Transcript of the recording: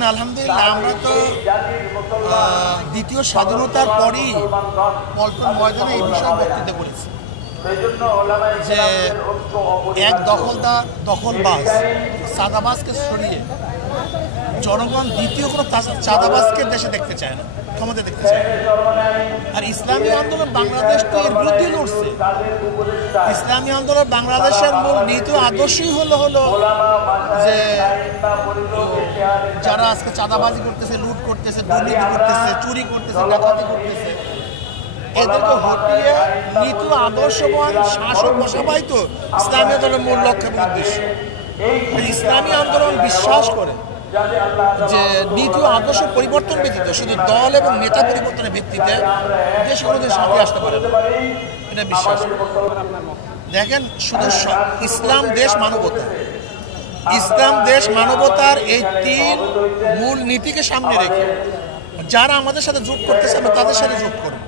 দেখেন আলহামদুলিল্লাহ আমরা তো দ্বিতীয় স্বাধীনতার পরই পল্টন ময়দানে এই বিষয়ে বক্তৃতা করেছি যে এক দখলবাজ চাঁদাবাজকে সরিয়ে জনগণ দ্বিতীয় কোনো চাঁদাবাজকে দেশে দেখতে চায় না, ক্ষমতা দেখতে চায় না। আর ইসলামী আন্দোলন বাংলাদেশ তো এর বিরুদ্ধে লড়ছে। ইসলামী আন্দোলন বাংলাদেশের মূল নীতি আদর্শই হলো যে যারা আজকে চাঁদাবাজি করতেছে, লুট করতেছে, দুর্নীতি করতেছে, চুরি করতেছে, ডাকাতি করতেছে, এদেরকে হটিয়ে নীতি আদর্শবান শাসক বসাবাই তো ইসলামী আন্দোলনের মূল লক্ষ্য এবং উদ্দেশ্য। ইসলামী আন্দোলন বিশ্বাস করে যে নীতি আদর্শ পরিবর্তন ব্যতীত শুধু দল এবং নেতা পরিবর্তনের ভিত্তিতে দেশ কোনোদিন শান্তি আসতে পারে না, এটা বিশ্বাস। দেখেন শুধু ইসলাম দেশ মানবতা, ইসলাম দেশ মানবতার এই তিন মূল নীতিকে সামনে রেখে যারা আমাদের সাথে যোগ করতেছে আমরা তাদের সাথে যোগ করব।